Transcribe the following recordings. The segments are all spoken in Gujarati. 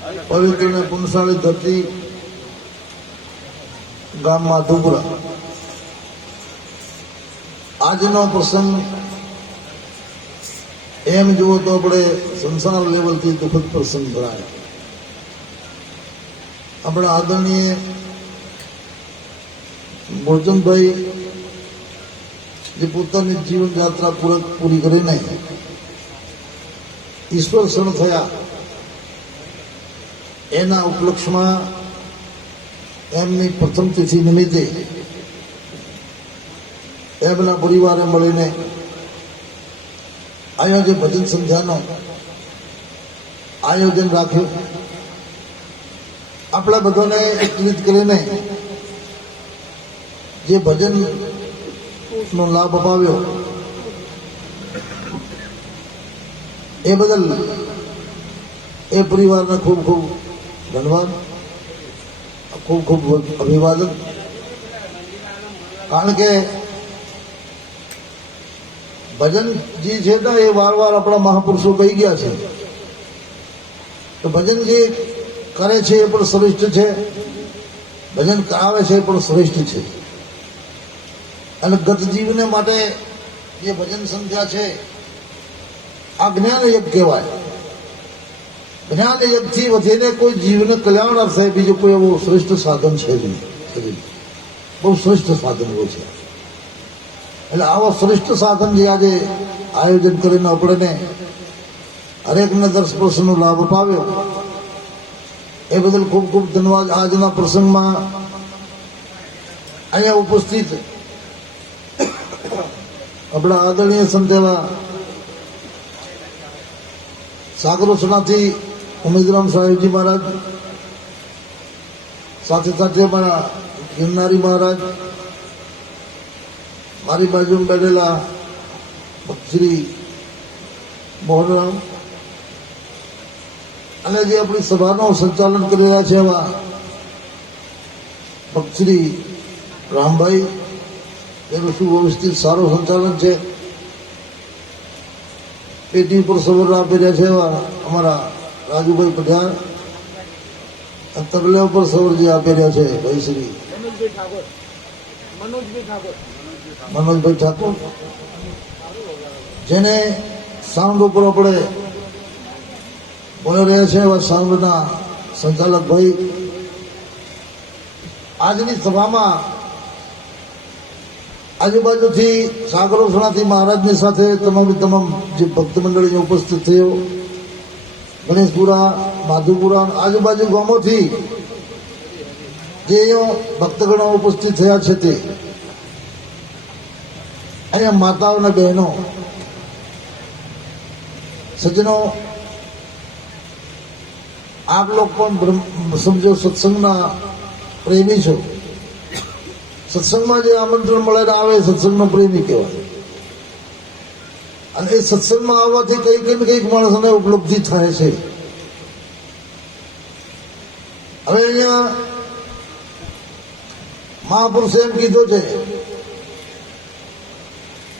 પવિત્ર અને પુણ્યશાળી ધરતી ગામ માધુપુરા. આજનો પ્રસંગ એમ જુઓ તો આપણે સંસાર લેવલથી દુઃખદ પ્રસંગ ગણાય. આપણા આદરણીય મોરચંદભાઈ જે પોતાની જીવન યાત્રા પૂરી કરીને ઈશ્વર શરણ થયા, એના ઉપલક્ષમાં એમની પ્રથમ તિથિ નિમિત્તે એમના પરિવારે મળીને અહીંયા જે ભજન સંધ્યાનું આયોજન રાખ્યું, આપણા બધાને એકત્રિત કરીને જે ભજનનો લાભ અપાવ્યો એ બદલ એ પરિવારને ખૂબ ખૂબ ધન્યવાદ, ખૂબ ખૂબ અભિવાદન. કારણ કે ભજન જે છે ને એ વાર આપણા મહાપુરુષો કહી ગયા છે તો ભજન જે કરે છે એ પણ શ્રેષ્ઠ છે, ભજન કરાવે છે એ પણ શ્રેષ્ઠ છે. અને ગત જીવને માટે જે ભજન સંધ્યા છે આ જ્ઞાન યજ્ઞ કહેવાય. જ્ઞાન યજ્ઞથી વધીને કોઈ જીવને કલ્યાણ અર્થે બીજું કોઈ એવું શ્રેષ્ઠ સાધન છે જ નહીં. બહુ શ્રેષ્ઠ સાધન હોય છે. એટલે આવા શ્રેષ્ઠ સાધન જે આજે આયોજન કરીને આપણને હરેકને 10% લાભ અપાવ્યો એ બદલ ખૂબ ખૂબ ધન્યવાદ. આજના પ્રસંગમાં અહીંયા ઉપસ્થિત આપણા આદરણીય સંત એવા સાગરોસણાથી ઉમેદરામ સાહેબજી મહારાજ, સાથે સાથે અમારા ગિરનારી મહારાજ, મારી બાજુમાં બેઠેલા શ્રી મોહનરામ, અને જે આપણી સભાનું સંચાલન કરી રહ્યા છે એવા શ્રી રામભાઈ, એનું સુવ્યવસ્થિત સારું સંચાલન છે. પેટી ઉપર સવર આપી રહ્યા છે એવા અમારા રાજુભાઈ પઢિયાર, તબલે ઉપર સવરજી આપી રહ્યા છે ભાઈ શ્રી મનોજભાઈ ઠાકોર, જેને સાઉન્ડ ઉપર આપણે બોલી રહ્યા છે એવા સાઉન્ડના સંચાલક ભાઈ. આજની સભામાં આજુબાજુથી સાગરોસણાથી મહારાજની સાથે તમામ જે ભક્ત મંડળીને ઉપસ્થિત થયો, ગણેશપુરા, માધુપુરા, આજુબાજુ ગામોથી જે ભક્તગણો ઉપસ્થિત થયા છે તે અહીંયા માતાઓ અને બહેનો, સજ્જનો, આપ લોકો પણ સમજો સત્સંગના પ્રેમી છો. સત્સંગમાં જે આમંત્રણ મળે આવે સત્સંગનો પ્રેમી કહેવાય. અને એ સત્સંગમાં આવવાથી કંઈક ને કંઈક માણસને ઉપલબ્ધિ થાય છે. હવે અહીંયા મહાપુરુષે એમ કીધું છે,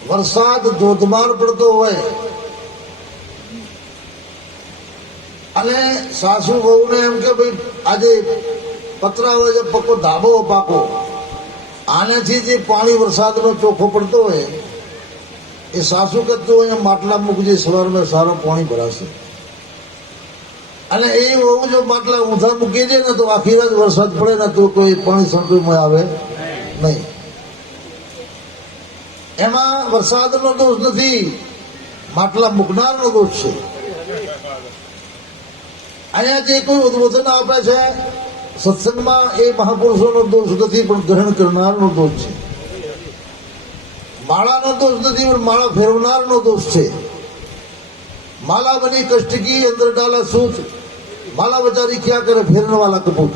વરસાદ ધોધમાર પડતો હોય અને સાસુ વહુને એમ કે ભાઈ આજે પતરા હોય છે, પકો ધાબો પાકો, આનાથી જે પાણી વરસાદનો ચોખ્ખો પડતો હોય એ સાસુ કરતું હોય માટલા મૂકજે, સવારમાં સારો પાણી ભરાશે. અને એ વહુ જો માટલા ઊંધા મૂકી દે ને તો આખી રાત વરસાદ પડે ને તો કોઈ પાણી સંકળમાં આવે નહીં. એમાં વરસાદનો દોષ નથી, માટલા મૂકનારનો દોષ છે. અહીંયા જે કોઈ ઉદ્બોધન આપે છે સત્સંગમાં એ મહાપુરુષોનો દોષ નથી, પણ ગ્રહણ કરનારનો દોષ છે. માળાનો દોષ નથી, પણ માળા ફેરવનારનો દોષ છે. માલા બની કષ્ટ કી અંદર ડાલા સૂત, માલા બચારી ક્યાં કરે ફેરને વાલા કપૂત.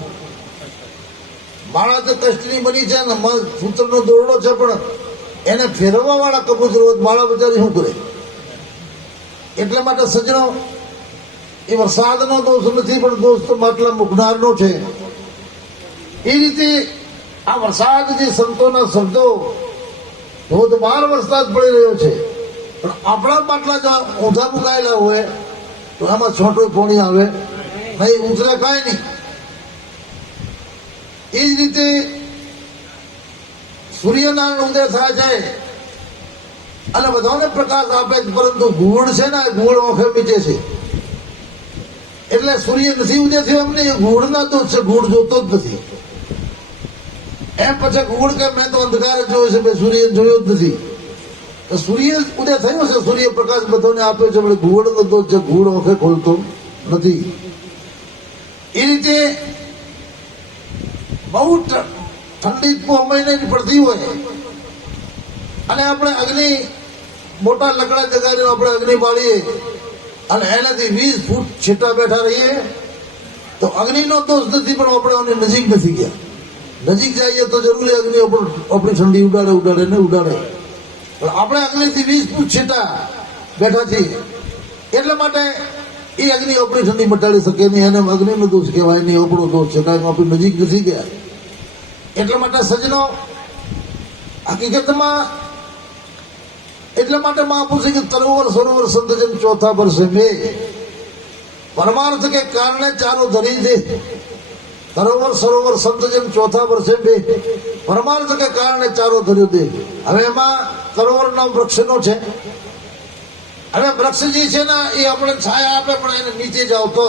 માળા તો કષ્ટની બની છે ને સૂત્રનો દોરડો છે, પણ એને ફેરવવા વાળા કપૂત રોજ માળા બચારી શું કરે? એટલા માટે સજ્જનો, એ વરસાદનો દોષ નથી, પણ દોષ તો માટલા મૂકનારનો છે. એ રીતે આ વરસાદ જે સંતોના શબ્દો, ધોધમાર વરસાદ પડી રહ્યો છે, પણ આપણા માટલા જો ઊંધા મુકાયેલા હોય તો એમાં છોટો પોણી આવે નહીં ઉતરે કાંઈ નહીં. એ જ રીતે સૂર્યનારાયણ ઉદય થાય છે અને બધાને પ્રકાશ આપે છે, પરંતુ ગુણ છે ને ગુણ ઓખે મીચે છે. એટલે સૂર્ય નથી ઉદય થયો એમને એ ગુણના દોષ છે, ગુણ જોતો જ નથી. એમ પછી ગુણ કે મેં તો અંધકાર જ જોયો છે, મેં સૂર્ય જોયો જ નથી. સૂર્ય ઉદય થયો છે, સૂર્ય પ્રકાશ બધાને આપ્યો છે, પણ ગુણનો દોષ છે, ગુણ ઓખે ખોલતો નથી. એ રીતે બહુ ઠંડી મહિનાની પડતી હોય અને આપણે અગ્નિ મોટા લકડા જગાડીને આપણે અગ્નિ બાળીએ અને એનાથી 20 ફૂટ છેટા બેઠા રહીએ તો અગ્નિનો દોષ નથી, પણ આપણે એની નજીક નથી ગયા. નજીક જઈએ તો જરૂરી અગ્નિ આપણી ઠંડી ઉડાડે ને ઉડાડે, પણ આપણે અગ્નિથી 20 ફૂટ છેટા બેઠા છીએ. એટલા માટે એ અગ્નિ આપણી ઠંડી મટાડી શકે નહીં, એને અગ્નિનો દોષ કહેવાય નહીં, આપણો દોષ છે, કારણ કે આપણી નજીક નથી ગયા. એટલા માટે સજનો હકીકતમાં એટલા માટે મહાપુરુષે કે તરોવર સરોવર સંતજન ચોથા વર્ષે મેં પરમાર્થ કે કારણે ચારો ધરી દે. તરોવર સરોવર સંતજન ચોથા વર્ષે બે પરમાર્થ કે કારણે ચારો ધર્યો દે. હવે એમાં તરોવરના વૃક્ષનો છે. હવે વૃક્ષ જે છે ને એ આપણે છાયા આપે, પણ એને નીચે જાવ તો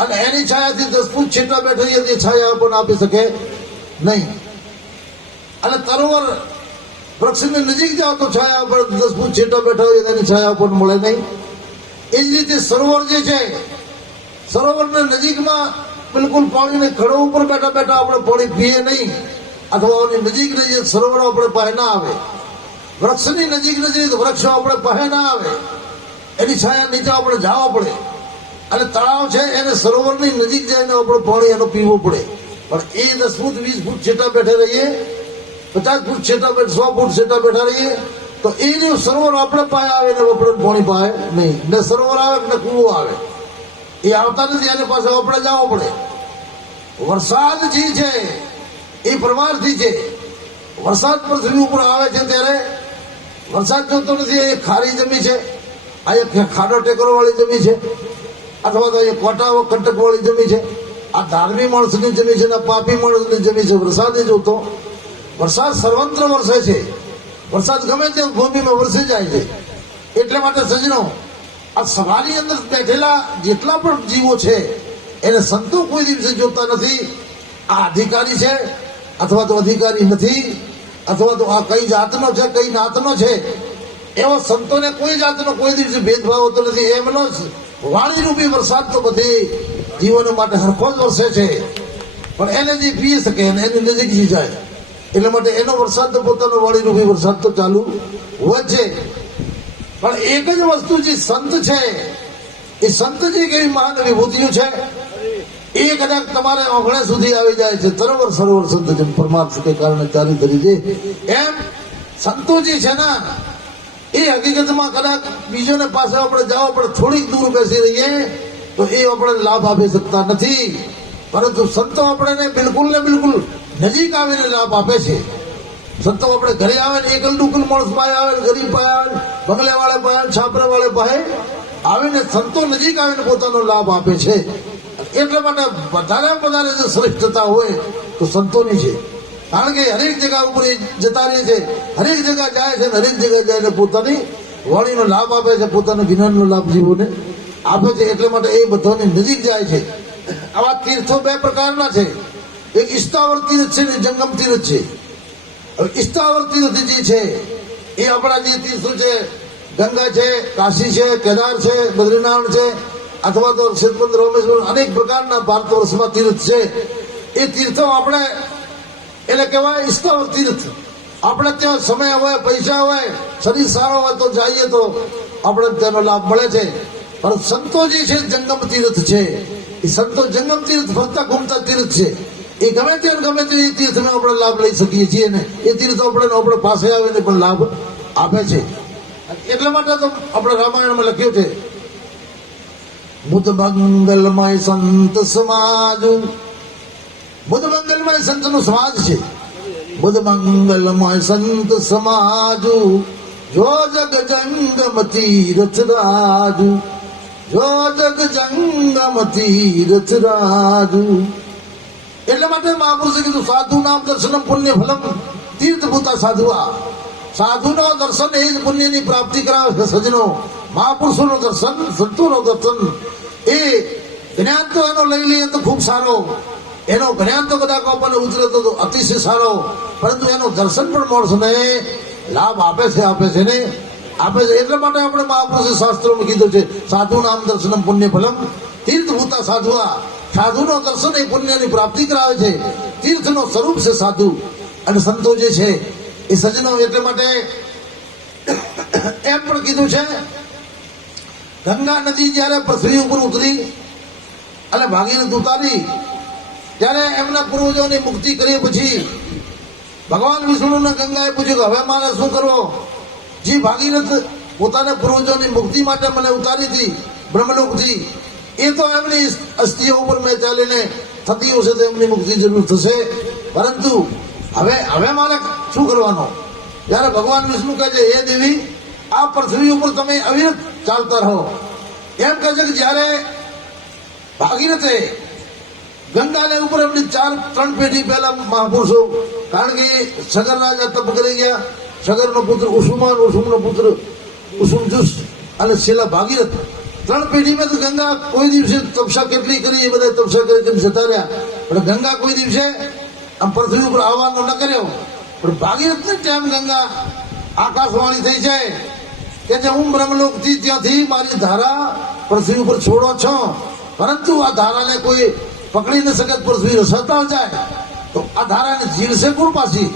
અને એની છાયાથી 10 ફૂટ છેટા બેઠી હતી, છાયા આપણને આપી શકે નહીં. અને તરોવર વૃક્ષની નજીક જાઓ તો છાયા પર 10 ફૂટ છેટા બેઠા હોય એની છાયા પણ મળે નહીં. એ જ રીતે સરોવર જે છે, સરોવરની નજીકમાં બિલકુલ પાણીને ખડો ઉપર બેઠા બેઠા આપણે પાણી પીએ નહીં, અથવા એની નજીક નજીક સરોવર આપણે પાસે ના આવે. વૃક્ષની નજીક નજીક વૃક્ષો આપણે પાસે ના આવે, એની છાયા નીચે આપણે જવા પડે. અને તળાવ છે એને સરોવરની નજીક જઈને આપણે પાણી એનો પીવું પડે. પણ એ 10 ફૂટ 20 ફૂટ છેટા બેઠે રહીએ, 50 ફૂટ છેટા 100 ફૂટ છેટા બેઠા રહીએ તો એ જે સરોવર આપણે પાસે આવે ને આપણે પાણી પાસે નહીં. ને સરોવર આવે ને કૂવો આવે, એ આવતા નથી, એને પાસે આપણે જવું પડે. વરસાદ જે છે એ પરમાર્થી છે. વરસાદ પૃથ્વી ઉપર આવે છે ત્યારે વરસાદ જોતો નથી. એ ખારી જમી છે, આ ખાડો ટેકરો વાળી જમી છે, અથવા તો એ કોટાઓ કંટક વાળી જમી છે. આ ધાર્મિક માણસની જમી છે ને પાપી માણસની જમી છે. વરસાદ એ જોતો. વરસાદ સર્વત્ર વરસે છે. વરસાદ ગમે તેમ ભૂમિમાં વરસી જાય છે. એટલે માટે સજનો આ સભાની અંદર બેઠેલા જેટલા પણ જીવો છે એને સંતો કોઈ દિવસે જોતા નથી. આ અધિકારી છે અથવા તો અધિકારી નથી, અથવા તો આ કઈ જાતનો છે કઈ નાતનો છે, એવો સંતોને કોઈ જાતનો કોઈ દિવસે ભેદભાવ હોતો નથી. એમનો જ વાણી રૂપી વરસાદ તો બધી જીવનો માટે હરખો જ વરસે છે, પણ એને જે પી શકે એની નજીક જ જાય. એટલા માટે એનો વરસાદ તો પોતાનો વાણી રૂપી વરસાદ તો ચાલુ હોય છે. પણ એક જ વસ્તુ જે સંત છે, એ સંત જે કેવી મહાન વિભૂતિઓ છે એ કદાચ તમારે ઓગણે સુધી આવી જાય છે. તરોવર સરોવર સંત જન પરમાર્થ કે કારણે ચારી ધરી દે. એમ સંતો જે છે ને એ હકીકતમાં કદાચ બીજોને પાસે આપણે જાઓ પણ થોડીક દૂર બેસી રહીએ તો એ આપણે લાભ આપી શકતા નથી. પરંતુ સંતો આપણને બિલકુલ ને બિલકુલ નજીક આવીને લાભ આપે છે. સંતો આપણે ઘરે આવે ને એકલ દુકલ માણસ પાસે આવે, ગરીબ પાસે આવે, બંગલે વાળા પાસે, છાપરા વાળા પાસે આવીને સંતો નજીક આવીને પોતાનો લાભ આપે છે. એટલા માટે વધારે જે શ્રેષ્ઠતા હોય તો સંતોની છે. કારણ કે હરેક જગ્યા ઉપર જતા રહે છે, હરેક જગ્યા જાય છે, હરેક જગ્યા જઈને પોતાની વાણીનો લાભ આપે છે, પોતાના જ્ઞાનનો લાભ જીવોને આપે છે. એટલા માટે એ બધાની નજીક જાય છે. આવા તીર્થો 2 પ્રકારના છે. એક ઇષ્ટાવર તીર્થ છે ને જંગમ તીર્થ છે. હવે ઇષ્ટાવર તીર્થ જે છે એ આપણા જે તીર્થો છે, ગંગા છે, કાશી છે, કેદાર છે, બદ્રીનારાયણ છે, અથવા તો સિદ્ધપંથ રામેશ્વર, અનેક પ્રકારના ભારત વર્ષમાં તીર્થ છે. એ તીર્થો આપણે એટલે કહેવાય ઇષ્ટાવર તીર્થ. આપણે ત્યાં સમય હોય, પૈસા હોય, શરીર સારો હોય તો જઈએ તો આપણે તેનો લાભ મળે છે. પણ સંતો જે છે જંગમ તીર્થ છે. એ સંતો જંગમ તીર્થ ફરતા ઘૂમતા તીર્થ છે. એ ગમે તે એ તીર્થનો આપણે લાભ લઈ શકીએ છીએ ને એ તીર્થ આપણે પાસે આવીને પણ લાભ આપે છે. એટલા માટે તો આપણે રામાયણમાં લખ્યું છે બુદ્ધ મંગલમય સંત સમાજ. બુદ્ધ મંગલમય સંતનો સમાજ છે. બુદ્ધ મંગલમય સંત સમાજ જો જગ જંગમ તીર્થ રાજુ. જો જગ જંગમ તીર્થ રાજુ. એટલા માટે મહાપુરુષે કીધું સાધુ નામ દર્શનમ પુણ્ય ફલમ તીર્થ ભૂતા સાધુઆ. સાધુનો દર્શન એ જ પુણ્યની પ્રાપ્તિ કરાવે છે સજનો. મહાપુરુષોનું દર્શન, સંતોનું દર્શન, એ જ્ઞાન તો એનો લઈ લઈએ તો ખૂબ સારો, એનો જ્ઞાન તો કદાચ આપણને ઉતરે તો અતિશય સારો, પરંતુ એનું દર્શન પણ માણસને લાભ આપે છે ને આપે છે. એટલા માટે આપણે મહાપુરુષે શાસ્ત્રોમાં કીધું છે સાધુ નામ દર્શનમ પુણ્ય ફલમ તીર્થ ભૂતા સાધુઆ. સાધુનો દર્શન એ પુણ્યની પ્રાપ્તિ કરાવે છે. તીર્થનો સ્વરૂપ છે સાધુ અને સંતો જે છે એ સજનો. એટલે માટે એમ પણ કીધું છે ગંગા નદી જયારે પૃથ્વી ઉપર ઉતરી અને ભાગીરથ ઉતારી ત્યારે એમના પૂર્વજોની મુક્તિ કરી પછી ભગવાન વિષ્ણુને ગંગાએ પૂછ્યું કે હવે મારે શું કરવો? જી ભાગીરથ પોતાના પૂર્વજોની મુક્તિ માટે મને ઉતારી હતી બ્રહ્મલોકથી, એ તો એમની અસ્થિઓ ઉપર મેં ચાલીને થતી હશે તો એમની મુક્તિ જરૂર થશે, પરંતુ હવે મારે શું કરવાનો? જ્યારે ભગવાન વિષ્ણુ કહે છે હે દેવી આ પૃથ્વી ઉપર તમે અવિરત ચાલતા રહો. એમ કહે છે કે જ્યારે ભાગીરથે ગંગાને ઉપર એમની 3 પેઢી પહેલા મહાપુરુષો, કારણ કે સગર રાજા તપ કરી ગયા, સગરનો પુત્ર ઉસુમાન, ઉસુમનો પુત્ર ઉસુમજુસ અને છેલ્લા ભાગીરથ. 3 પેઢીમાં તો ગંગા કોઈ દિવસે તપસ્યા કેટલી કરી એ બધા તપસ્યા કરી જતા રહ્યા, પણ ગંગા કોઈ દિવસે આમ પૃથ્વી ઉપર આવવાનો ન કર્યો. પણ ભાગીરથને ટાઈમ ગંગા આકાશવાણી થઈ છે કે જે હું બ્રહ્મલોકથી ત્યાંથી મારી ધારા પૃથ્વી ઉપર છોડો છો, પરંતુ આ ધારાને કોઈ પકડી ન શકે, પૃથ્વી રસાતા જાય તો આ ધારાને ઝીલશે કોણ પાછી?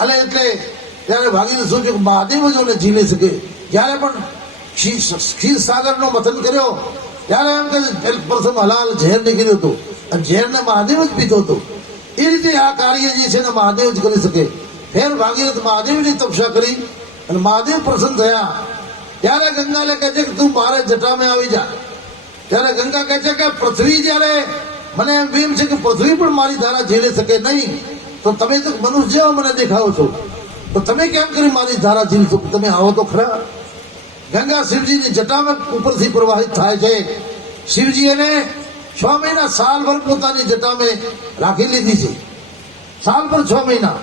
અને એટલે ત્યારે ભાગીરથ સોચ્યું કે મહાદેવ જ ઓને ઝીલી શકે. જ્યારે પણ ક્ષીર સાગરનો મથન કર્યો ત્યારે એમ કે પ્રથમ હલાલ ઝેર નીકળ્યું હતું અને ઝેરને મહાદેવ જ પીતો હતો. એ રીતે આ કાર્ય જે છે ને મહાદેવ જ કરી શકે. ફેર ભાગીરથ મહાદેવની તપસ્યા કરી અને મહાદેવ પ્રસન્ન થયા. ત્યારે ગંગાને કહે છે કે તું મારે જટામાં આવી જા. ત્યારે ગંગા કહે છે કે પૃથ્વી જ્યારે મને એમ છે કે પૃથ્વી પણ મારી ધારા ઝીલી શકે નહીં, તો તમે તો મનુષ્ય જેવા મને દેખાવો છો, તો તમે કેમ કરી મારી ધારા ઝીલી શકો? તમે આવો તો ખરા. ગંગા શિવજીની જટામાં ઉપરથી પ્રવાહિત થાય છે. શિવજી એને 6 મહિના સાલભર પોતાની જટામાં રાખી લીધી છે, સાલભર 6 મહિના.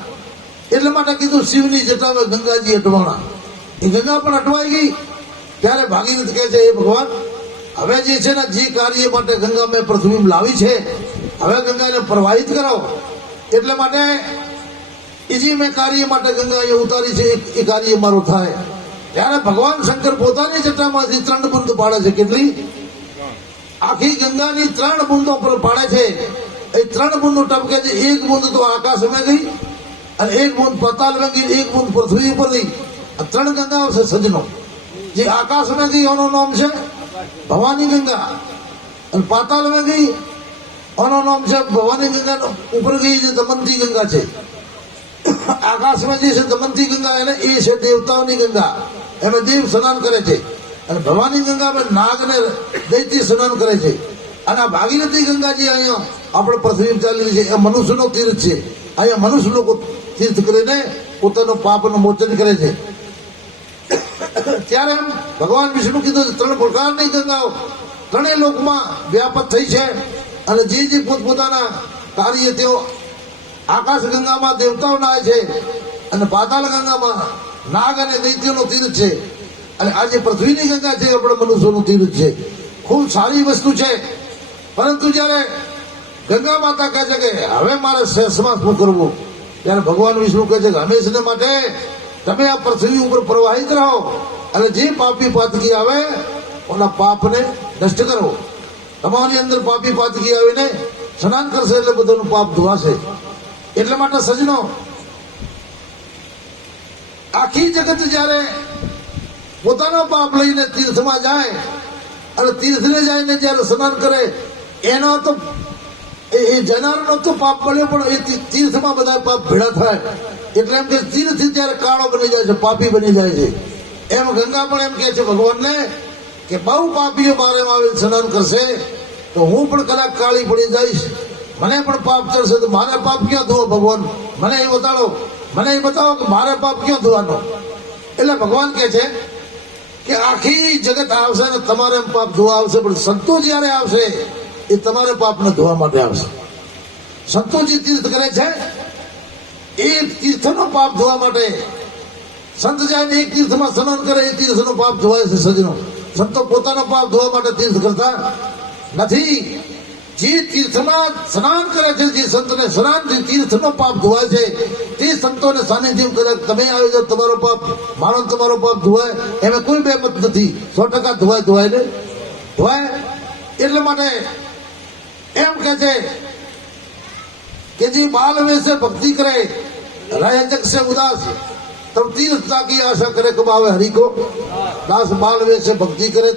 એટલા માટે કીધું શિવની જટામાં ગંગાજી અટવાણા. એ ગંગા પણ અટવાઈ ગઈ. ત્યારે ભાગીરથ કહે છે એ ભગવાન હવે જે છે ને જે કાર્ય માટે ગંગા મેં પૃથ્વીમાં લાવી છે હવે ગંગાને પ્રવાહિત કરો. એટલા માટે એ જે મેં કાર્ય માટે ગંગા એ ઉતારી છે એ કાર્ય મારું થાય. ત્યારે ભગવાન શંકર પોતાની જટામાંથી 3 બુંદ પાડે છે. કેટલી? આખી ગંગાની 3 બુંદો પર પાડે છે. એ 3 બુંદો ટપકે છે. 1 બુંદ તો આકાશમાં ગઈ અને 1 બુંદ પાતાળમાં ગઈ, 1 બુંદ પૃથ્વી ઉપર ગઈ. આ 3 ગંગાઓ છે સજનો. જે આકાશમાં ગઈ એનું નામ છે ભવાની ગંગા, અને પાતાળમાં ગઈ એનું નામ છે ભવાની ગંગા. ઉપર ગઈ જે દમંતી ગંગા છે. આકાશમાં જે છે દમંતી ગંગા એને એ છે દેવતાઓની ગંગા, એમાં દેવ સ્નાન કરે છે. અને ભવાની ગંગામાં નાગ ને દૈત્ય સ્નાન કરે છે. અને આ ભાગીરથી ગંગા જે અહીંયા આપણે પૃથ્વી ચાલી રહી છે એ મનુષ્યનો તીર્થ છે. અહીંયા મનુષ્ય લોકો તીર્થ કરીને પોતાનો પાપનું મોચન કરે છે. ત્યારે એમ ભગવાન વિષ્ણુ કીધું 3 પ્રકારની ગંગાઓ 3 લોકમાં વ્યાપક થઈ છે. અને જે પોતપોતાના કાર્ય તેઓ આકાશ ગંગામાં દેવતાઓ નાય છે અને પાતાળ ગંગામાં નાગ અને દૈત્યનો તીર્થ છે. અને આજે પૃથ્વીની ગંગા છે આપણે મનુષ્યનું તીર્થ છે. ખૂબ સારી વસ્તુ છે. પરંતુ જ્યારે ગંગા માતા કહે છે કે હવે મારે શેષમાં શું કરવું, ત્યારે ભગવાન વિષ્ણુ કહે છે કે હંમેશને માટે તમે આ પૃથ્વી ઉપર પ્રવાહિત રહો અને જે પાપી પાતકી આવે ઓના પાપને નષ્ટ કરો. તમારી અંદર પાપી પાતકી આવીને સ્નાન કરશે એટલે બધાનું પાપ ધોવાશે. એટલા માટે સજનો આખી જગત જ્યારે પોતાનો પાપ લઈને તીર્થમાં જાય અને તીર્થને જઈને જ્યારે સ્નાન કરે એનો તો એ જનારનો તો પાપ મળ્યો, પણ એ તીર્થમાં બધા પાપ ભેળા થાય. એટલે એમ કે તીર્થ ત્યારે કાળો બની જાય છે, પાપી બની જાય છે. એમ ગંગા પણ એમ કહે છે ભગવાનને કે બહુ પાપીઓ મારે આવી સ્નાન કરશે તો હું પણ કદાચ કાળી પડી જઈશ, મને પણ પાપ કરશે તો મારે પાપ ક્યાં ધોવો ભગવાન? મને એ બતાવો કે મારે પાપ ક્યાં ધોવાનો? એટલે ભગવાન કહે છે કે આખી જગત આવશે ને તમારે પાપ ધોવા આવશે, પણ સંતો જ્યારે આવશે એ તમારે પાપને ધોવા માટે આવશે. સંતો જે તીર્થ કરે છે એ તીર્થનો પાપ ધોવા માટે. સંત જાય એક તીર્થમાં સ્નાન કરે એ તીર્થનો પાપ ધોવાય છે. સજનો, સંતો પોતાનો પાપ ધોવા માટે તીર્થ કરતા નથી. જે તીર્થમાં સ્નાન કરે છે, જે સંતને સ્નાનથી તીર્થનો પાપ ધોવાય છે, તે સંતોને સાનિધ્ય કરે. તમે આવી જાઓ, તમારો પાપ માનો, તમારો પાપ ધોવાય, એમાં કોઈ બેમત નથી. 100% ધોવાય ને ધોવાય. એટલા માટે એમ કે છે કે જે બાલ વેશે ભક્તિ કરે, રહે જગ સે ઉદાસ, તબ તીર્થતા की आशा करे कमावे हरि को दास. बाल वेશે ભક્તિ કરે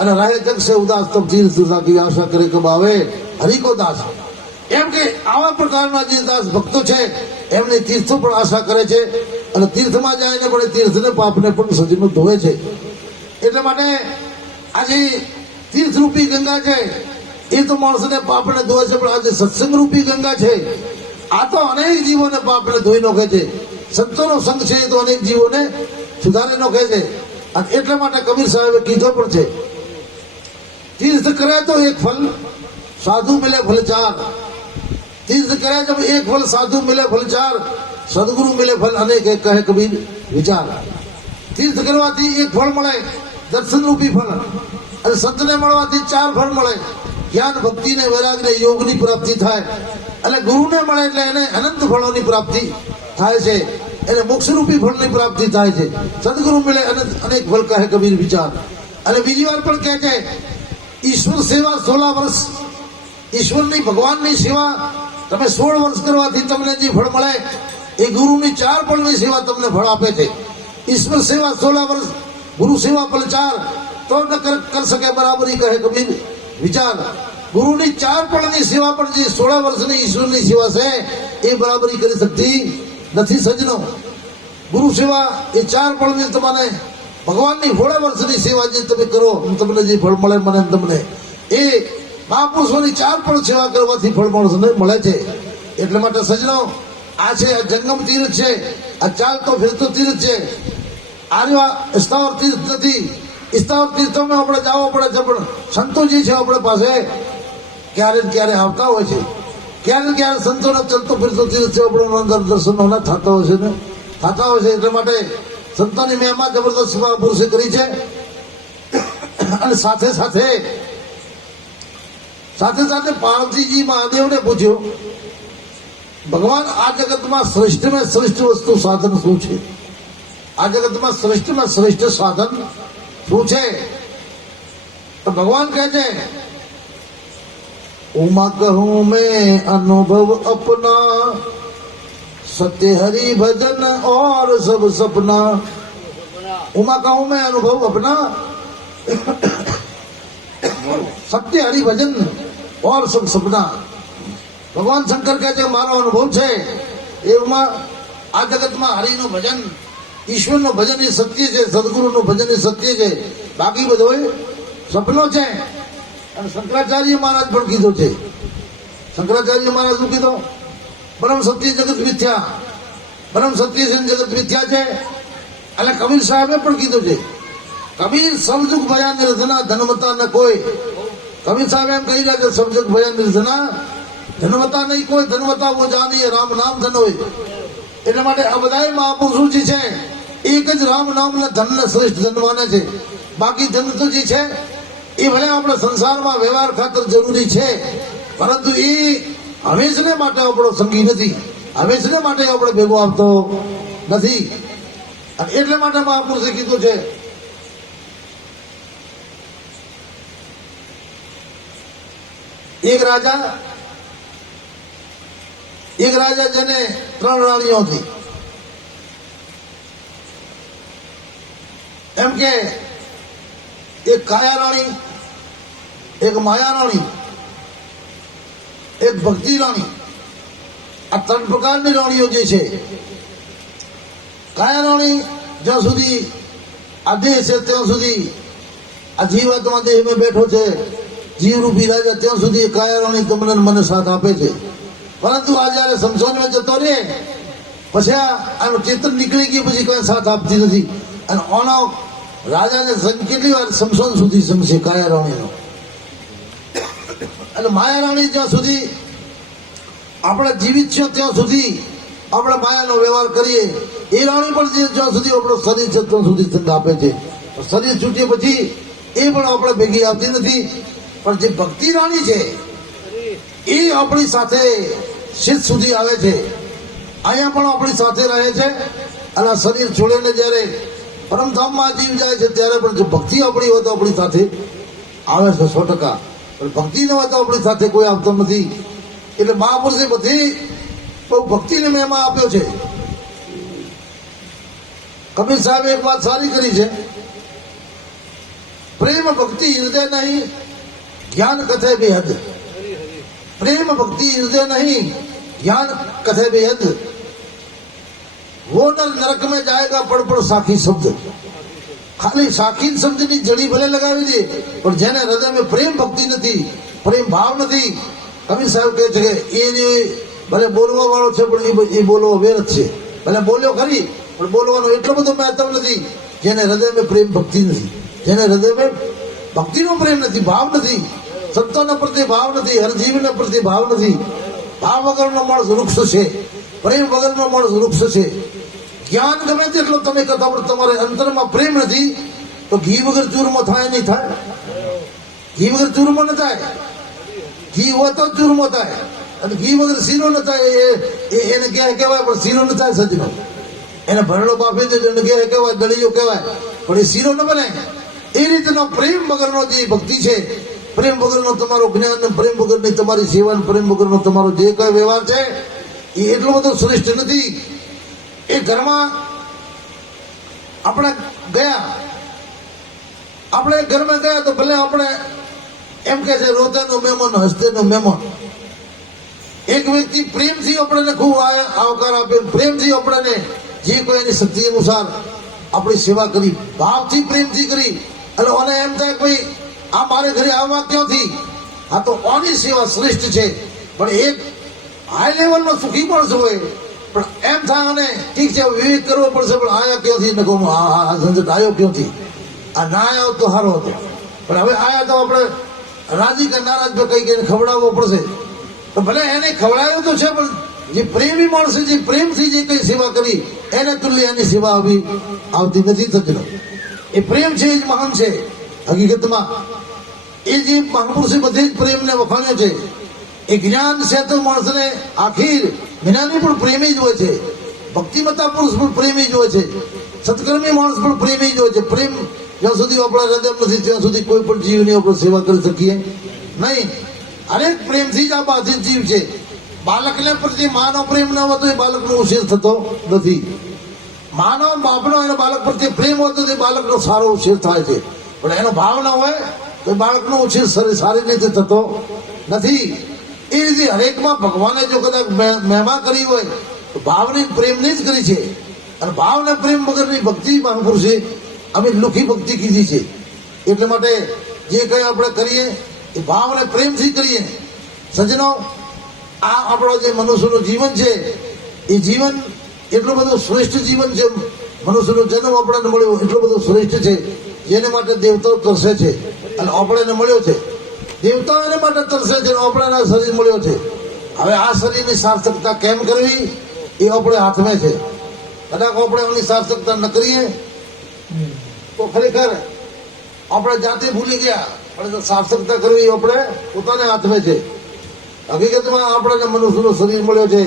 અને રહે જગ સે ઉદાસ, તબ તીર્થતા की आशा करे कमावे हरि को दास. એમ કે આવા પ્રકારના જે દાસ ભક્તો છે એમને તીર્થો પણ આશા કરે છે અને તીર્થમાં જાય ને પણ તીર્થને પાપને પણ સજીનો ધોવે છે. એટલા માટે આજે તીર્થરૂપી ગંગા છે એ તો માણસને પાપને ધોવે છે, પણ આજે સત્સંગ રૂપી ગંગા છે આ તો અનેક જીવોને પાપને ધોઈ નાખે છે. સંતોનો સંગ છે એ તો અનેક જીવોને સુધારી નાખે છે. અને એટલા માટે કબીર સાહેબે કીધો પણ છે, तीर्थ करे तो एक फल, साधु मिले फल 4. तीर्थ करे जब एक फल, साधु मिले फल 4, सदगुरु मिले फल अनेक. एक कहे कबीर विचार. तीर्थ करवाથી એક ફળ મળે, દર્શન રૂપી ફળ, અને સંતને મળવાથી 4 ફળ મળે. જ્ઞાન, ભક્તિ ને વૈરાગ ને યોગની પ્રાપ્તિ થાય, અને ગુરુને મળે એટલે એને અનંત ફળોની પ્રાપ્તિ થાય છે. એને મોક્ષ રૂપી ફળની પ્રાપ્તિ થાય છે. સદગુરુ મિલે અનેક ફળ, કહે કબીર વિચાર. અને બીજી વાર પણ કહે છે, ઈશ્વર સેવા 16 વર્ષ. ઈશ્વરની, ભગવાનની સેવા તમે 16 વર્ષ કરવાથી તમને જે ફળ મળે એ ગુરુની 4 ફળની સેવા તમને ફળ આપે છે. ઈશ્વર સેવા 16 વર્ષ, ગુરુ સેવા ફળ 4, તો ન કર શકે બરાબરી, કહે કબીર વિચાર. ગુરુની 4 ફળની સેવા પણ જે 16 વર્ષની ઈશ્વરની સેવા છે એ બરાબરી કરી શકતી નથી. સજનો, ગુરુ સેવા એ 4 ફળની તમારે, ભગવાનની 16 વર્ષની સેવા જે તમે કરો તમને જે ફળ મળે મને તમને, એ મહાપુરુષોની 4 ફળ સેવા કરવાથી ફળ માણસને મળે છે. એટલા માટે સજનો, આ છે આ જંગમ તીર્થ છે, આ ચાલતો ફિરતો તીર્થ છે. આ સ્થાવર તીર્થ નથી. સ્થાવર તીર્થોમાં આપણે જવું પડે છે, પણ સંતો જે છે આપણે પાસે ક્યારે ને ક્યારે આવતા હોય છે. ક્યારે ને ક્યારે સંતોનો ચાલતો ફિરતો તીર્થ છે, આપણો અંદર દર્શનો ના થતા હોય છે ને થતા હોય છે. એટલા માટે સંતોની મહિમા જબરદસ્ત મહાપુરુષે કરી છે. અને સાથે સાથે પાર્વતીજી મહાદેવને પૂછ્યું, ભગવાન આ જગતમાં શ્રેષ્ઠમાં શ્રેષ્ઠ વસ્તુ સાધન શું છે? આ જગતમાં શ્રેષ્ઠમાં શ્રેષ્ઠ સાધન શું છે? તો ભગવાન કહે છે, उमा कहूं मैं अनुभव अपना, सत्य हरि भजन और सब सपना. उमा कहूं मैं अनुभव अपना, सत्य हरि भजन और सब सपना. ભગવાન શંકર કહે છે, મારો અનુભવ છે એમાં આ જગતમાં હરિનું ભજન, ઈશ્વરનું ભજન એ સત્ય છે, સદગુરુનું ભજન એ સત્ય છે, બાકી બધો સપનો છે. અને શંકરાચાર્ય મહારાજ પણ કીધો છે. શંકરાચાર્ય મહારાજ શું કીધો? પરમ સત્ય જગત મિથ્યા, પરમ સત્ય છે જગત મિથ્યા છે. એટલે કબીર સાહેબે પણ કીધું છે, કબીર સમજુક ભયા નિર્ધના, ધનવતા ન કોઈ. કબીર સાહેબ એમ કહી રહ્યા છે, સમજુક ભયા નિર્ધના, ધનવતા નહીં કોઈ, ધનવતા વો જાણીએ રામ નામ ધન હોય. એટલા માટે આ બધા મહાપુરુષો જે છે એક જ રામ નામ ને ધન ને શ્રેષ્ઠ ધન માને છે. બાકી ધન તો જે છે એ ભલે આપણે સંસારમાં વ્યવહાર ખાતર જરૂરી છે, પરંતુ એ હંમેશને માટે આપણો સંગી નથી, હંમેશને માટે આપણે ભેગો આવતો નથી. અને એટલે માટે મહાપુરુષે કીધું છે, એક રાજા જેને 3 રાણીઓ હતી. એમ કે એક કાયા રાણી, એક માયા રાણી, એક ભક્તિ રાણી. આ 3 પ્રકારની રાણીઓ જે છે. કાયા રાણી જ્યાં સુધી આ દેહ છે ત્યાં સુધી, આ જીવાત્મા દેહમાં બેઠો છે જીવરૂપી રાજા, ત્યાં સુધી કાયા રાણી તમને મને સાથ આપે છે. પરંતુ આ જયારે સમસોનમાં જતો રહે પછી આનું ચેતન નીકળી ગયું, પછી કોઈ સાથ આપતી નથી. અને ઓનો રાજાને સંગ કેટલી વાર સમસન સુધી સમજે કાયા રાણીનો, અને માયા રાણી જ્યાં સુધી આપણે જીવિત છે ત્યાં સુધી આપણે માયાનો વ્યવહાર કરીએ. એ રાણી પણ જ્યાં સુધી આપણું શરીર છે ત્યાં સુધી સંગ આપે છે. શરીર છૂટ્યા પછી એ પણ આપણે ભેગી આવતી નથી. પણ જે ભક્તિ રાણી છે એ આપણી સાથે શીત સુધી આવે છે, અહીંયા પણ આપણી સાથે રહે છે. અને આ શરીર છોડીને જ્યારે પરમધામમાં જીવ જાય છે ત્યારે પણ જો ભક્તિ આપણી હોય તો આપણી સાથે આવે છે 100%. પણ ભક્તિ ન હોય તો આપણી સાથે કોઈ આવતો નથી. એટલે મહાપુરુષે બધી બહુ ભક્તિને મહેમા આપ્યો છે. કબીર સાહેબે એક વાત સારી કરી છે, પ્રેમ ભક્તિ હૃદય નહીં, જ્ઞાન કથે બેહદ. प्रेम भक्ति हृदय नहीं, ज्ञान कथे बेहद. वो नर नरक में जाएगा पड़ पड़ साखी शब्द. खाली साखी शब्द ની જડી ભલે લગાવી દે, પણ જેને હૃદયમાં પ્રેમ ભક્તિ નથી, પ્રેમ ભાવ નથી, કવિ સાહેબ કહે છે કે એ ભલે બોલવા વાળો છે પણ એ બોલવો વ્યર્થ છે. ભલે બોલ્યો ખરી પણ બોલવાનો એટલો બધો મહત્વ નથી. જેને હૃદયમાં પ્રેમ ભક્તિ નથી, જેને હૃદયમાં ભક્તિનો પ્રેમ નથી, ભાવ નથી, સંતોના પ્રત્યે ભાવ નથી, હરજીવના પ્રત્યે ભાવ નથી. ભાવ વગરનો માણસ વૃક્ષ છે, પ્રેમ વગરનો માણસ વૃક્ષ છે. જ્ઞાન ગમે તેટલો તમે કથા પણ તમારે અંતરમાં પ્રેમ નથી તો ઘી વગર ચૂરમો થાય નહીં થાય? ઘી વગર ચૂરમો ન થાય. ઘી હોય તો ચૂરમો થાય, અને ઘી વગર શીરો ન થાય. એને કહેવાય પણ શીરો ન થાય સજનો. એને ભરણો બાફી દે એને કહેવાય દળીઓ કહેવાય, પણ એ શીરો ન બને. એ રીતનો પ્રેમ વગરનો જે ભક્તિ છે, પ્રેમ વગરનો તમારો જ્ઞાન, પ્રેમ વગરની તમારી સેવા, પ્રેમ વગરનો તમારો જે કઈ વ્યવહાર છે એ એટલો બધો શ્રેષ્ઠ નથી. એ ઘરમાં આપણે ઘરમાં ગયા તો ભલે આપણે એમ કે છે રોતેનો મહેમાન હસ્તેનો મહેમાન. એક વ્યક્તિ પ્રેમથી આપણને ખૂબ આવકાર આપે, પ્રેમથી આપણને જે કોઈ એની શક્તિ અનુસાર આપણી સેવા કરી, ભાવથી પ્રેમથી કરી, અને ઓને એમ થાય ભાઈ આ મારે ઘરે આવવા ક્યાંથી, આ તો ઓની સેવા શ્રેષ્ઠ છે. પણ એક હાઈ લેવલનો સુખી માણસ હોય પણ એમ થાય અને ઠીક છે વિવેક કરવો પડશે, પણ આયા ક્યાંથી નકો આ ઝંઝટ આવ્યો ક્યાંથી, આ ના આવ્યો તો સારો હતો, પણ હવે આયા તો આપણે રાજી કે નારાજ કઈ કઈને ખવડાવવો પડશે. તો ભલે એને ખવડાવ્યો તો છે, પણ જે પ્રેમી માણસે જે પ્રેમથી જે કઈ સેવા કરી એને તુલ્ય એની સેવા આવતી નથી સજ્જનો. એ પ્રેમ છે એ જ મહાન છે. હકીકતમાં એ જે મહાપુરુષે બધે જ પ્રેમને વખાણ્યો છે. એ જ્ઞાન છે તો માણસને આખીર જ્ઞાની પણ પ્રેમી જ હોય છે, ભક્તિમતા પુરુષ પણ પ્રેમી જ હોય છે, સત્કર્મી માણસ પણ પ્રેમી જ હોય છે. પ્રેમ જ્યાં સુધી આપણા હૃદય નથી ત્યાં સુધી કોઈ પણ જીવની આપણે સેવા કરી શકીએ નહીં. હરેક પ્રેમથી જ આ બાધિત જીવ છે. બાળકને પ્રત્યે માનો પ્રેમ ન હોય તો એ બાળકનો ઉછેર થતો નથી. માનો બાપનો એના બાળક પ્રત્યે પ્રેમ હોય તો એ બાળકનો સારો ઉછેર થાય છે, પણ એનો ભાવ ના હોય તો બાળકનો ઉછેર સારી રીતે થતો નથી. એ રીતે હરેકમાં ભગવાને જો કદાચ મહેમા કરી હોય તો ભાવની પ્રેમની જ કરી છે. અને ભાવને પ્રેમ વગરની ભક્તિ મહાપુરુષે અમે લુખી ભક્તિ કીધી છે. એટલે માટે જે કંઈ આપણે કરીએ એ ભાવને પ્રેમથી કરીએ. સજ્જનો, આ આપણો જે મનુષ્યનું જીવન છે એ જીવન એટલું બધું શ્રેષ્ઠ જીવન છે. મનુષ્યનો જન્મ આપણને મળ્યો એટલો બધો શ્રેષ્ઠ છે, જેને માટે દેવતાઓ તરસે છે અને આપણને મળ્યો છે. દેવતાઓ એને માટે તરસે છે, આપણને શરીર મળ્યો છે. હવે આ શરીરની સાર્થકતા કેમ કરવી એ આપણે હાથમાં છે. કદાચ આપણે એની સાર્થકતા ન કરીએ તો ખરેખર આપણે જાતે ભૂલી ગયા, પણ સાર્થકતા કરવી આપણે પોતાને હાથમાં છે. હકીકતમાં આપણને મનુષ્યનો શરીર મળ્યો છે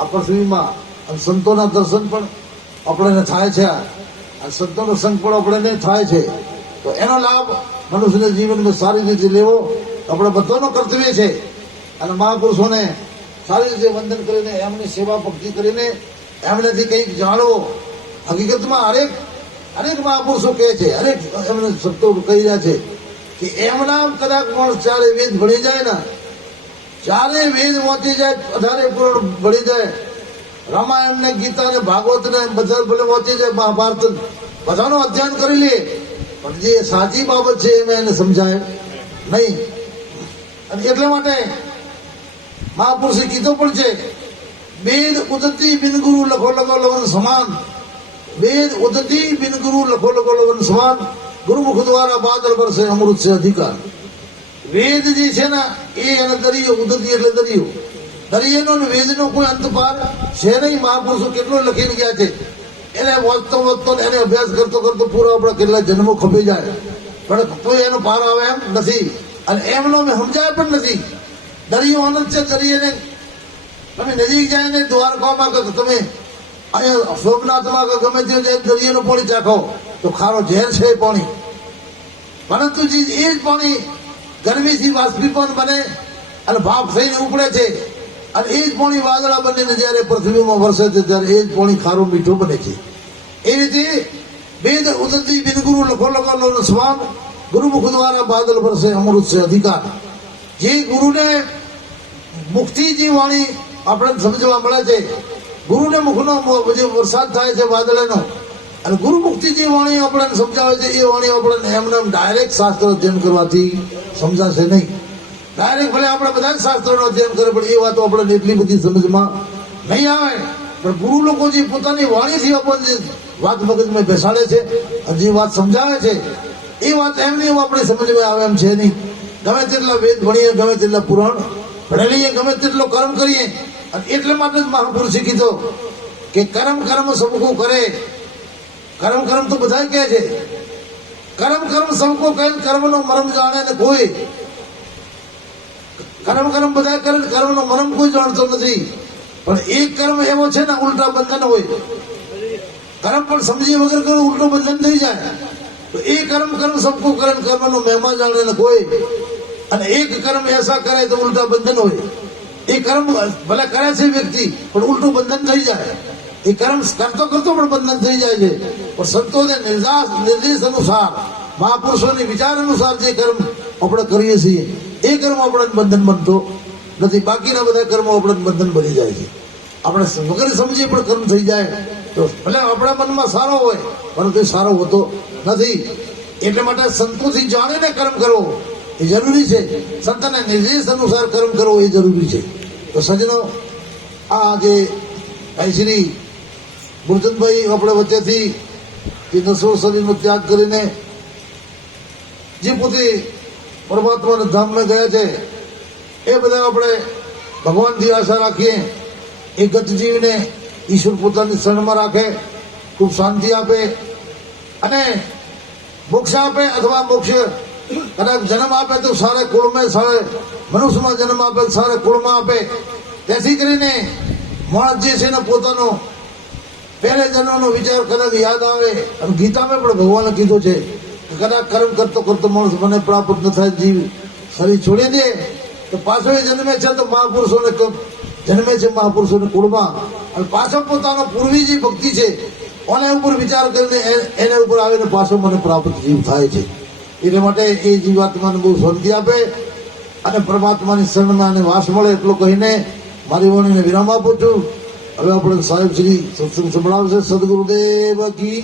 આ પૃથ્વીમાં, અને સંતોના દર્શન પણ આપણને થાય છે, અને સંતોનો સંગ પણ આપણને થાય છે. તો એનો લાભ મનુષ્યના જીવનમાં સારી રીતે લેવો આપણે બધાનો કર્તવ્ય છે. અને મહાપુરુષોને સારી રીતે વંદન કરીને એમની સેવા ભક્તિ કરીને એમનેથી કંઈક જાણવો. હકીકતમાં હરેક મહાપુરુષો કહે છે, હરેક એમને શબ્દો કહી રહ્યા છે કે એમના કદાચ માણસ 4 વેદ ભણી જાય ને, 4 વેદ વાંચી જાય, 18 પુરાણ ભણી જાય, રામાયણ ને ગીતા ને ભાગવત ને બધા ભલે વાંચી જાય, મહાભારત બધાનો અધ્યયન કરી લે, પણ જે સાચી બાબત છે એમાં એને સમજાય નહીં. અને એટલા માટે મહાપુરુષે કીધું પણ છે, વેદ ઉદતી બિન ગુરુ લખો લખો લવન સમાન. वेद उदती बिन गुरु लखो लखो लवन समान गुरुमुख द्वारा बादल बरसे अमृत से अधिकार વેદ જે છે ને એ અને દરિયો ઉદતી એટલે દરિયો દરિયાનો ને વેદનો કોઈ અંત પાર છે નહીં મહાપુરુષો કેટલો લખીને ગયા છે એને વાંચતો વાંચતો એને અભ્યાસ કરતો કરતો પૂરો આપણા કેટલા જન્મો ખપી જાય પણ કોઈ એનો પાર આવે એમ નથી અને એમનો મેં સમજાય પણ નથી દરિયો અનંત છે દરિયાને તમે નજીક જાય ને દ્વારકામાં કે તમે અહીંયા સોમનાથમાં કે ગમે તે જાય દરિયાનું પાણી ચાખો તો ખારો ઝેર છે એ પાણી પરંતુ જે એ જ પાણી ગરમીથી બાષ્પીભવન બને અને ભાપ થઈને ઉપડે છે અને એ જ પાણી વાદળા બનીને જ્યારે પૃથ્વીમાં વરસે છે ત્યારે એ જ પાણી ખારું મીઠું બને છે એ રીતે વેદ ઉદતી બિન ગુરુ લખો લખો સ્વાન ગુરુમુખ દ્વારા બાદલ વરસે અમૃત છે અધિકાર જે ગુરુને મુક્તિ જે વાણી આપણને સમજવા મળે છે ગુરુને મુખનો જે વરસાદ થાય છે વાદળનો અને ગુરુ મુક્તિ જે વાણી આપણને સમજાવે છે એ વાણી આપણને એમને ડાયરેક્ટ શાસ્ત્ર અધ્યયન કરવાથી સમજાશે નહીં ડાયરેક્ટ ભલે આપણે બધા જ શાસ્ત્રોનું અધ્યયન કરે પણ એ વાતો આપણને એટલી બધી સમજમાં નહીં આવે પણ ગુરુ લોકો જે પોતાની વાણીથી આપણને જે વાત મગજમાં બેસાડે છે અને જે વાત સમજાવે છે એ વાત એમની આપણે સમજમાં આવે એમ છે નહીં ગમે તેટલા વેદ ભણીએ ગમે તેટલા પુરાણ ભણી લઈએ ગમે તેટલો કર્મ કરીએ અને એટલે માટે જ મહાપુરુષે કીધો કે કર્મ કર્મ સબકો કરે કર્મ કર્મ તો બધા કહે છે કર્મ કર્મ સબકો કહે કર્મનો મરમ જાણે ને કોઈ કર્મ કર્મ બધા કરે કર્મનો મરમ કોઈ જાણતો નથી પણ એક કર્મ એવો છે ને ઉલટા બંધન હોય કર્મ પણ સમજી વગર કરો ઉલટો બંધન થઈ જાય તો એ કર્મ કર્મ સબકો કરે કર્મનો મહેમા જાણે ને કોઈ અને એક કર્મ એસા કરે તો ઉલટા બંધન હોય એ કર્મ ભલે કરે છે વ્યક્તિ પણ ઉલટું બંધન થઈ જાય એ કર્મ કરતો કરતો પણ બંધન થઈ જાય છે પણ સંતોને નિર્દેશ અનુસાર મહાપુરુષોની વિચાર અનુસાર જે કર્મ આપણે કરીએ છીએ એ કર્મ આપણને બંધન બનતો નથી બાકીના બધા કર્મો આપણને બંધન બની જાય છે આપણે વગર સમજીએ પણ કર્મ થઈ જાય તો ભલે આપણા મનમાં સારો હોય પરંતુ એ સારો હોતો નથી એટલે માટે સંતોથી જાણીને કર્મ કરવો એ જરૂરી છે સંતના નિર્દેશ અનુસાર કર્મ કરવો એ જરૂરી છે તો સજ્જનો આ જે શ્રી ગુરચંદભાઈ આપણે વચ્ચેથી જે નસો શરીરનો ત્યાગ કરીને જે પોતે પરમાત્માના ધામમાં ગયા છે એ બધા આપણે ભગવાનથી આશા રાખીએ એ ગતજીવને ઈશ્વર પોતાની શરણમાં રાખે ખૂબ શાંતિ આપે અને મોક્ષ આપે અથવા મોક્ષ કદાચ જન્મ આપે તો સારા કુળમાં સારા મનુષ્યમાં જન્મ આપે સારા કુળમાં આપે તેથી કરીને માણસ જે છે ને પોતાનો પહેલે જન્મનો વિચાર કદાચ યાદ આવે અને ગીતામાં પણ ભગવાને કીધું છે કે કદાચ કર્મ કરતો કરતો માણસ મને પ્રાપ્ત ન થાય જીવ શરીર છોડી દે તો પાછો એ જન્મે છે તો મહાપુરુષોને જન્મે છે મહાપુરુષોને કુળમાં અને પાછો પોતાનો પૂર્વી જે ભક્તિ છે એના ઉપર વિચાર કરીને એના ઉપર આવીને પાછો મને પ્રાપ્ત જીવ થાય છે એટલા માટે એ જીવાત્માને બહુ શાંતિ આપે અને પરમાત્માની શરણમાં અને વાસ મળે એટલો કહીને મારી વાણીને વિરામ આપું છું હવે આપણે સાહેબ શ્રી સત્સંગ સંભળાવશે સદગુરુદેવ કી